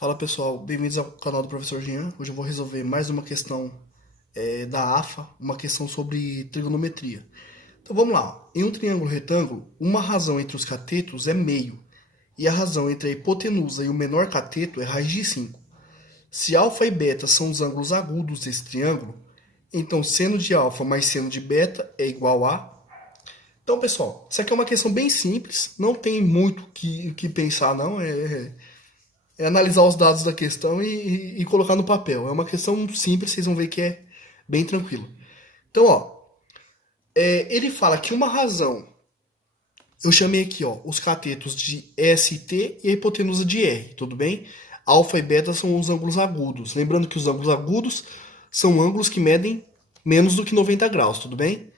Fala pessoal, bem-vindos ao canal do Professor Jean. Hoje eu vou resolver mais uma questão da AFA, uma questão sobre trigonometria. Então vamos lá. Em um triângulo retângulo, uma razão entre os catetos é meio, e a razão entre a hipotenusa e o menor cateto é raiz de 5. Se alfa e beta são os ângulos agudos desse triângulo, então seno de alfa mais seno de beta é igual a... Então pessoal, isso aqui é uma questão bem simples, não tem muito que pensar não, é analisar os dados da questão e colocar no papel. É uma questão simples, vocês vão ver que é bem tranquilo. Então, ó, ele fala que uma razão, eu chamei aqui, ó, os catetos de ST e a hipotenusa de R, tudo bem? Alfa e beta são os ângulos agudos. Lembrando que os ângulos agudos são ângulos que medem menos do que 90 graus, tudo bem?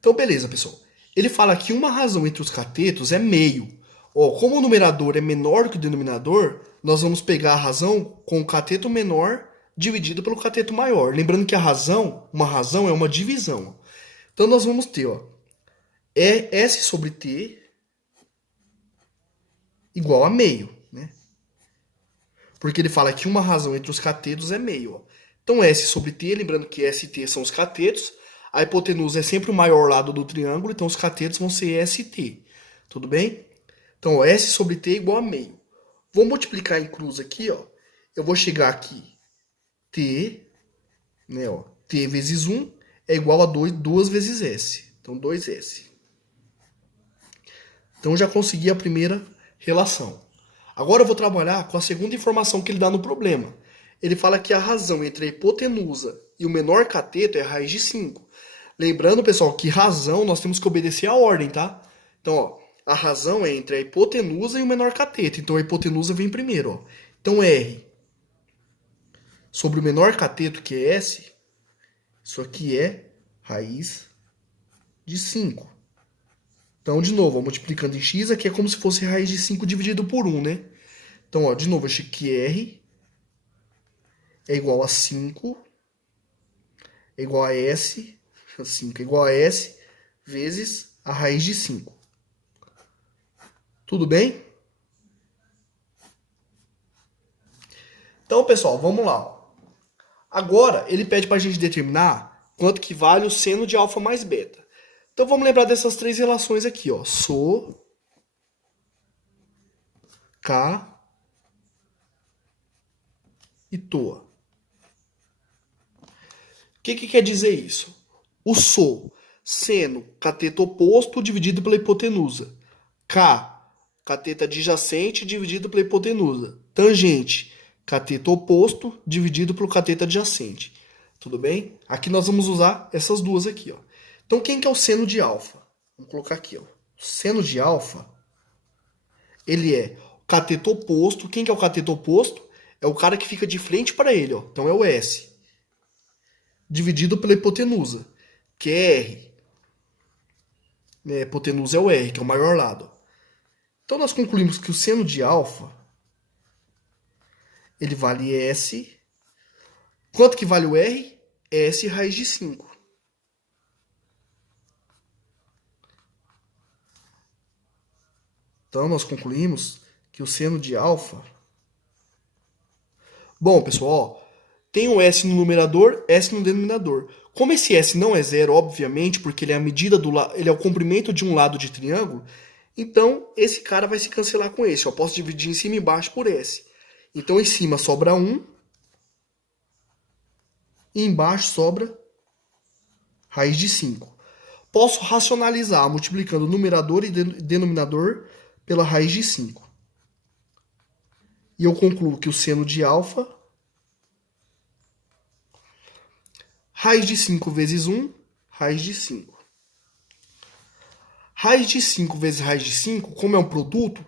Então, beleza, pessoal. Ele fala que uma razão entre os catetos é meio. Ó, como o numerador é menor que o denominador, nós vamos pegar a razão com o cateto menor dividido pelo cateto maior. Lembrando que uma razão é uma divisão. Então, nós vamos ter, ó, S sobre T igual a meio, né? Porque ele fala que uma razão entre os catetos é meio, ó. Então, S sobre T, lembrando que S e T são os catetos, a hipotenusa é sempre o maior lado do triângulo, então os catetos vão ser ST. Tudo bem? Então, ó, S sobre T é igual a meio. Vou multiplicar em cruz aqui, ó. Eu vou chegar aqui. T, né, ó. T vezes 1 é igual a 2 vezes S. Então, 2S. Então, já consegui a primeira relação. Agora eu vou trabalhar com a segunda informação que ele dá no problema. Ele fala que a razão entre a hipotenusa e o menor cateto é raiz de 5. Lembrando, pessoal, que razão nós temos que obedecer à ordem, tá? Então, ó, a razão é entre a hipotenusa e o menor cateto. Então, a hipotenusa vem primeiro, ó. Então, R sobre o menor cateto, que é S, isso aqui é raiz de 5. Então, de novo, ó, multiplicando em x, aqui é como se fosse raiz de 5 dividido por 1, né? Então, ó, de novo, eu achei que R é igual a 5, é igual a S, 5 é igual a S, vezes a raiz de 5. Tudo bem? Então, pessoal, vamos lá. Agora, ele pede para a gente determinar quanto que vale o seno de alfa mais beta. Então, vamos lembrar dessas três relações aqui, ó. So, K e toa. O que quer dizer isso? O so, seno, cateto oposto dividido pela hipotenusa. K, cateto adjacente dividido pela hipotenusa. Tangente, cateto oposto dividido pelo cateto adjacente. Tudo bem? Aqui nós vamos usar essas duas aqui, ó. Então, quem que é o seno de alfa? Vamos colocar aqui, ó. O seno de alfa, ele é o cateto oposto. Quem que é o cateto oposto? É o cara que fica de frente para ele, ó. Então, é o S. Dividido pela hipotenusa, que é R. A hipotenusa é o R, que é o maior lado. Então, nós concluímos que o seno de alfa, ele vale S. Quanto que vale o R? S raiz de 5. Então, nós concluímos que o seno de alfa... Bom, pessoal, ó, tem o S no numerador, S no denominador. Como esse S não é zero, obviamente, porque ele é a medida ele é o comprimento de um lado de triângulo, então esse cara vai se cancelar com esse. Eu posso dividir em cima e embaixo por S. Então em cima sobra 1 e embaixo sobra raiz de 5. Posso racionalizar multiplicando numerador e denominador pela raiz de 5. E eu concluo que o seno de alfa, raiz de 5 vezes 1, raiz de 5. Raiz de 5 vezes raiz de 5, como é um produto,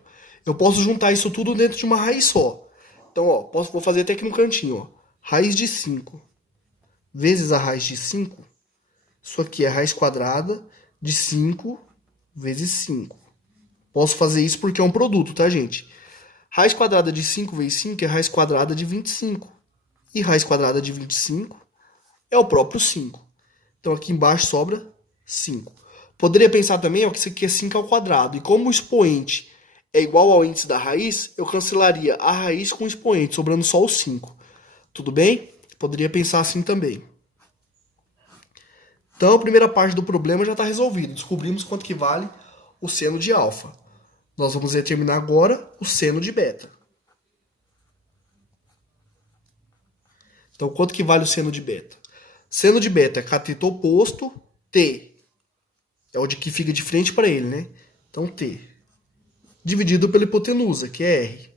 eu posso juntar isso tudo dentro de uma raiz só. Então, ó, vou fazer até aqui no cantinho, ó. Raiz de 5 vezes a raiz de 5, isso aqui é raiz quadrada de 5 vezes 5. Posso fazer isso porque é um produto, tá, gente? Raiz quadrada de 5 vezes 5 é raiz quadrada de 25. E raiz quadrada de 25 é o próprio 5. Então, aqui embaixo sobra 5. Poderia pensar também ó, que isso aqui é 5 ao quadrado. E como o expoente é igual ao índice da raiz, eu cancelaria a raiz com o expoente, sobrando só o 5. Tudo bem? Poderia pensar assim também. Então, a primeira parte do problema já está resolvida. Descobrimos quanto que vale o seno de alfa. Nós vamos determinar agora o seno de beta. Então, quanto que vale o seno de beta? Seno de beta é cateto oposto, T. É o de que fica de frente para ele, né? Então, T. Dividido pela hipotenusa, que é R.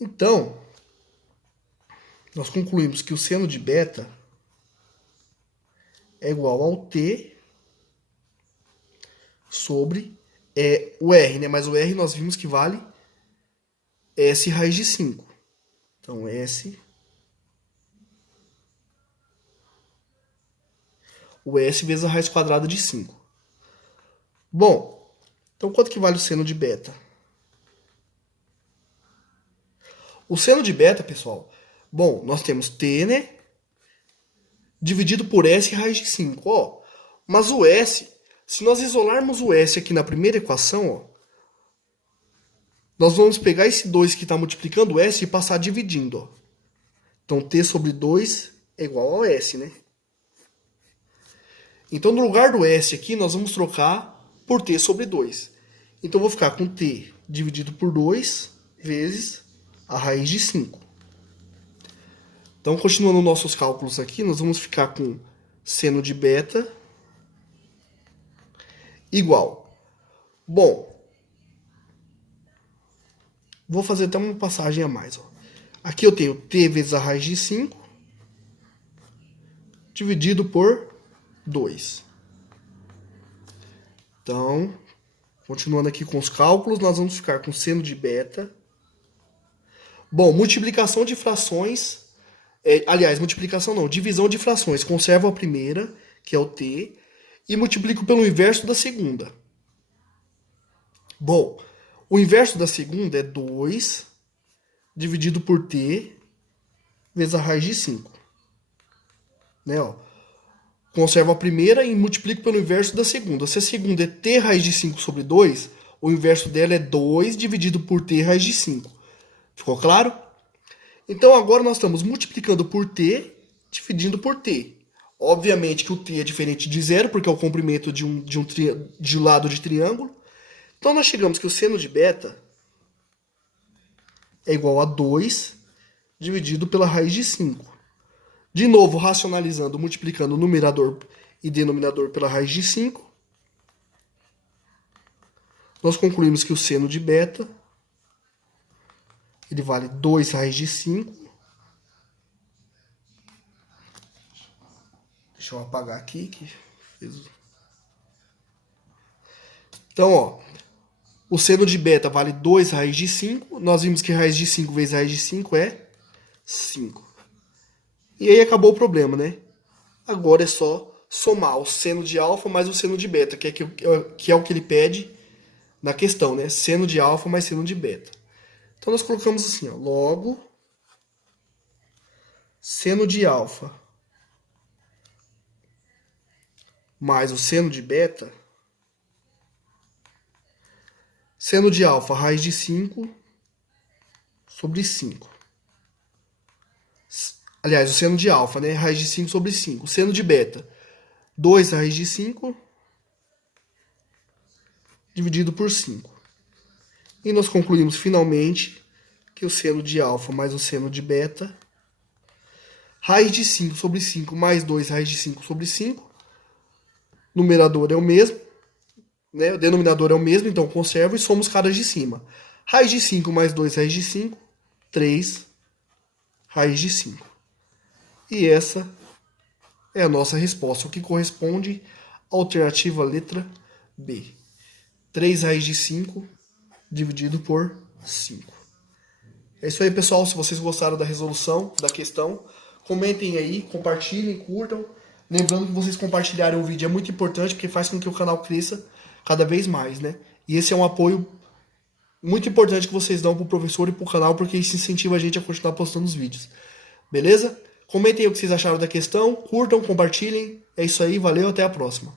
Então, nós concluímos que o seno de beta é igual ao T sobre o R, né? Mas o R nós vimos que vale S raiz de 5. Então, S... O S vezes a raiz quadrada de 5. Bom, então quanto que vale o seno de beta? O seno de beta, pessoal, bom, nós temos T, né? Dividido por S raiz de 5, ó. Mas o S, se nós isolarmos o S aqui na primeira equação, ó, nós vamos pegar esse 2 que está multiplicando o S e passar dividindo, ó. Então, T sobre 2 é igual ao S, né? Então, no lugar do S aqui, nós vamos trocar por T sobre 2. Então, eu vou ficar com T dividido por 2 vezes a raiz de 5. Então, continuando nossos cálculos aqui, nós vamos ficar com seno de beta igual. Bom, vou fazer até uma passagem a mais, ó. Aqui eu tenho T vezes a raiz de 5 dividido por 2. Então, continuando aqui com os cálculos, nós vamos ficar com seno de beta. Bom, multiplicação de frações... aliás, multiplicação não, divisão de frações. Conservo a primeira, que é o T, e multiplico pelo inverso da segunda. Bom, o inverso da segunda é 2 dividido por T vezes a raiz de 5. Né, ó. Conservo a primeira e multiplico pelo inverso da segunda. Se a segunda é T raiz de 5 sobre 2, o inverso dela é 2 dividido por T raiz de 5. Ficou claro? Então agora nós estamos multiplicando por T, dividindo por T. Obviamente que o T é diferente de zero, porque é o comprimento de um lado de triângulo. Então nós chegamos que o seno de beta é igual a 2 dividido pela raiz de 5. De novo, racionalizando, multiplicando o numerador e denominador pela raiz de 5. Nós concluímos que o seno de beta ele vale 2 raiz de 5. Deixa eu apagar aqui. Então, ó, o seno de beta vale 2 raiz de 5. Nós vimos que raiz de 5 vezes raiz de 5 é 5. E aí acabou o problema, né? Agora é só somar o seno de alfa mais o seno de beta, que é o que ele pede na questão, né? Seno de alfa mais seno de beta. Então nós colocamos assim, ó, logo seno de alfa mais o seno de beta. Seno de alfa, raiz de 5 sobre 5. Aliás, o seno de alfa, né? Raiz de 5 sobre 5. O seno de beta, 2 raiz de 5 dividido por 5. E nós concluímos finalmente que o seno de alfa mais o seno de beta, raiz de 5 sobre 5 mais 2 raiz de 5 sobre 5. Numerador é o mesmo, né? O denominador é o mesmo, então conservo e somos caras de cima. Raiz de 5 mais 2 raiz de 5, 3 raiz de 5. E essa é a nossa resposta, o que corresponde à alternativa letra B. 3 raiz de 5 dividido por 5. É isso aí, pessoal. Se vocês gostaram da resolução da questão, comentem aí, compartilhem, curtam. Lembrando que vocês compartilharem o vídeo é muito importante, porque faz com que o canal cresça cada vez mais, né? E esse é um apoio muito importante que vocês dão pro professor e pro canal, porque isso incentiva a gente a continuar postando os vídeos. Beleza? Comentem aí o que vocês acharam da questão, curtam, compartilhem. É isso aí, valeu, até a próxima.